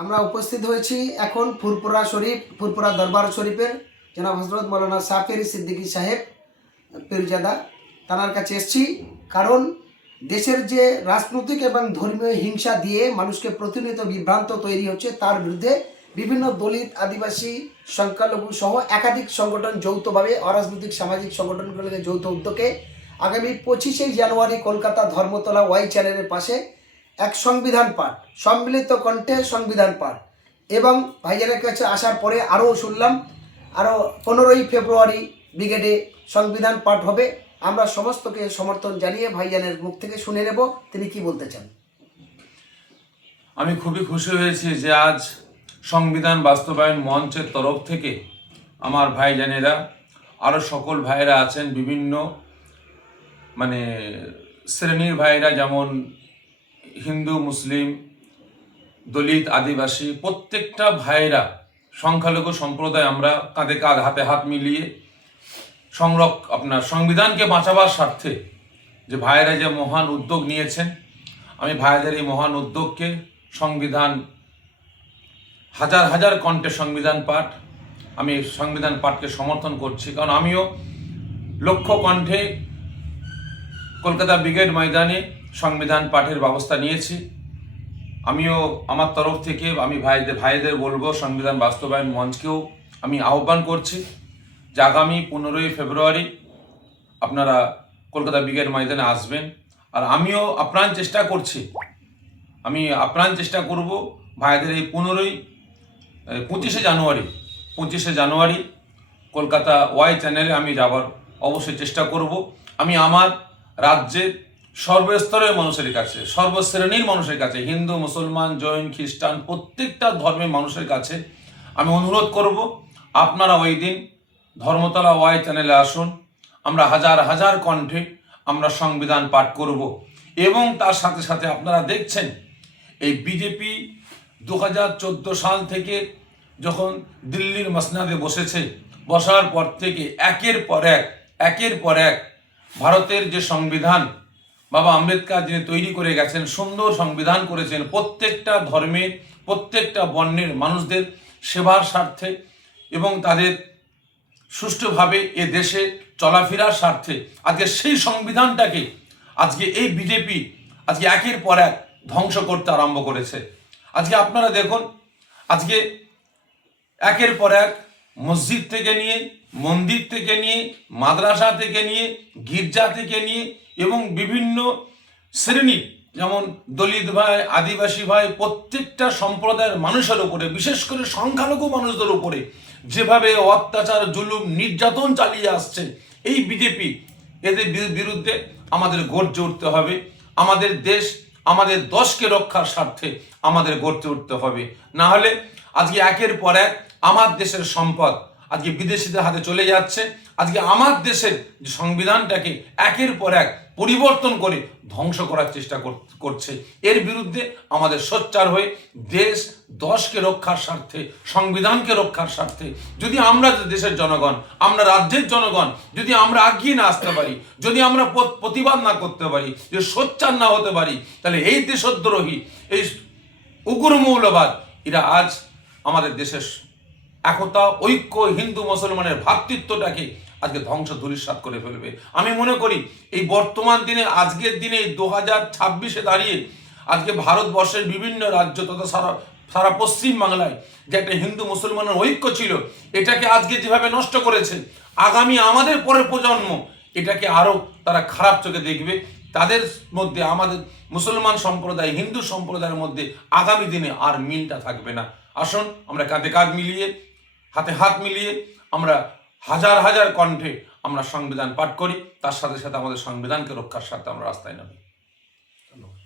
আমরা উপস্থিত হয়েছি এখন ফুরপুরা দরবার শরীফের জনাব হজরত মৌলানা সাফেরি সিদ্দিকী সাহেব পীরজাদা তানার কাছে এসেছি। কারণ দেশের যে রাজনৈতিক এবং ধর্মীয় হিংসা দিয়ে মানুষকে প্রতিনিয়ত বিভ্রান্ত তৈরি হচ্ছে, তার বিরুদ্ধে বিভিন্ন দলিত, আদিবাসী, সংখ্যালঘু সহ একাধিক সংগঠন যৌথভাবে অরাজনৈতিক সামাজিক সংগঠনগুলোকে যৌথ উদ্যোগে আগামী 25শে জানুয়ারি কলকাতা ধর্মতলা ওয়াই চ্যানেলের পাশে এক সংবিধান পাঠ, সম্মিলিত কণ্ঠে সংবিধান পাঠ, এবং ভাইজানের কাছে আসার পরে আরও শুনলাম আরও 15ই ফেব্রুয়ারি ব্রিগেডে সংবিধান পাঠ হবে। আমরা সমস্তকে সমর্থন জানিয়ে ভাইজানের মুখ থেকে শুনে নেব তিনি কি বলতে চান। আমি খুবই খুশি হয়েছি যে আজ সংবিধান বাস্তবায়ন মঞ্চের তরফ থেকে আমার ভাইজানেরা আরও সকল ভাইয়েরা আছেন, বিভিন্ন শ্রেণীর ভাইয়েরা, যেমন হিন্দু, মুসলিম, দলিত, আদিবাসী, প্রত্যেকটা ভাইয়েরা, সংখ্যালঘু সম্প্রদায়, আমরা কাঁধে কাঁধ, হাতে হাত মিলিয়ে সংবিধানকে বাঁচাবার স্বার্থে যে ভাইয়েরা যে মহান উদ্যোগ নিয়েছেন, আমি ভাইদের এই মহান উদ্যোগকে সংবিধান হাজার হাজার কণ্ঠে সংবিধান পাঠ, আমি সংবিধান পাঠকে সমর্থন করছি। কারণ আমিও লক্ষ কণ্ঠে কলকাতা ব্রিগেড ময়দানে সংবিধান পাঠের ব্যবস্থা নিয়েছি। আমিও আমার তরফ থেকে আমি ভাইদের বলবো, সংবিধান বাস্তবায়ন মঞ্চকেও আমি আহ্বান করছি যে আগামী 15ই ফেব্রুয়ারি আপনারা কলকাতা ব্রিগেড ময়দানে আসবেন। আর আমিও আপ্রাণ চেষ্টা করব ভাইদের এই 25শে জানুয়ারি কলকাতা ওয়াই চ্যানেলে আমি যাবার অবশ্যই চেষ্টা করব। আমি আমার রাজ্যের সর্বস্তরের মানুষের কাছে, সর্বশ্রেণীর মানুষের কাছে, হিন্দু, মুসলমান, জৈন, খ্রিস্টান, প্রত্যেকটা ধর্মের মানুষের কাছে আমি অনুরোধ করব, আপনারা ওই দিন ধর্মতলা ওয়াই চ্যানেলে আসুন। আমরা হাজার হাজার কণ্ঠে আমরা সংবিধান পাঠ করব। এবং তার সাথে সাথে আপনারা দেখছেন এই বিজেপি 2014 সাল থেকে যখন দিল্লির মসনাদে বসার পর থেকে একের পর এক ভারতের যে সংবিধান বাবা আম্বেদকর যিনি তৈরি করে গেছেন, সুন্দর সংবিধান করেছেন, প্রত্যেকটা ধর্মের, প্রত্যেকটা বর্ণের মানুষদের সেবার স্বার্থে এবং তাদের সুষ্ঠুভাবে এ দেশে চলাফেরার স্বার্থে আজকে সেই সংবিধানটাকে আজকে এই বিজেপি আজকে একের পর এক ধ্বংস করতে আরম্ভ করেছে। আজকে আপনারা দেখুন, আজকে একের পর এক মসজিদ থেকে নিয়ে, মন্দির থেকে নিয়ে, মাদ্রাসা থেকে নিয়ে, গির্জা থেকে নিয়ে এবং বিভিন্ন শ্রেণী, যেমন দলিত ভাই, আদিবাসী ভাই, প্রত্যেকটা সম্প্রদায়ের মানুষের উপরে, বিশেষ করে সংখ্যালঘু মানুষদের উপরে যেভাবে অত্যাচার, জুলুম, নির্যাতন চালিয়ে আসছে এই বিজেপি, এদের বিরুদ্ধে আমাদের গর্জে উঠতে হবে। আমাদের দেশ, আমাদের দেশকে রক্ষার স্বার্থে আমাদের গর্জে উঠতে হবে। না হলে আজকে একের পর এক আমার দেশের সম্পদ আজকে বিদেশিদের হাতে চলে যাচ্ছে। আজকে আমার দেশের যে সংবিধানটাকে একের পর এক পরিবর্তন করে ধ্বংস করার চেষ্টা করছে। এর বিরুদ্ধে আমাদের সোচ্চার হয়ে দেশকে রক্ষার স্বার্থে, সংবিধানকে রক্ষার স্বার্থে যদি আমরা দেশের জনগণ, আমরা রাজ্যের জনগণ যদি আমরা এগিয়ে না আসতে পারি, যদি আমরা প্রতিবাদ না করতে পারি, যদি সোচ্চার না হতে পারি, তাহলে এই দেশদ্রোহী, এই উগ্র মৌলবাদ এরা আজ আমাদের দেশের একতা, ঐক্য, হিন্দু মুসলমানের ভ্রাতৃত্বটাকে আজকে ধ্বংস ধূলিসাৎ করে ফেলবে। আমি মনে করি এই বর্তমান দিনে, আজকের দিনে 2026-এ দাঁড়িয়ে আজকে ভারতবর্ষের বিভিন্ন রাজ্য তথা সারা পশ্চিম বাংলায় যে একটা হিন্দু মুসলমানের ঐক্য ছিল, এটাকে আজকে যেভাবে নষ্ট করেছে, আগামী আমাদের পরের প্রজন্ম এটাকে আরও তারা খারাপ চোখে দেখবে। তাদের মধ্যে, আমাদের মুসলমান সম্প্রদায়, হিন্দু সম্প্রদায়ের মধ্যে আগামী দিনে আর মিলটা থাকবে না। আসুন আমরা কাঁধে কাঁধ মিলিয়ে, হাতে হাত মিলিয়ে আমরা হাজার হাজার কণ্ঠে আমরা সংবিধান পাঠ করি, তার সাথে সাথে আমাদের সংবিধানকে রক্ষার স্বার্থে আমরা রাস্তায় নামি। ধন্যবাদ।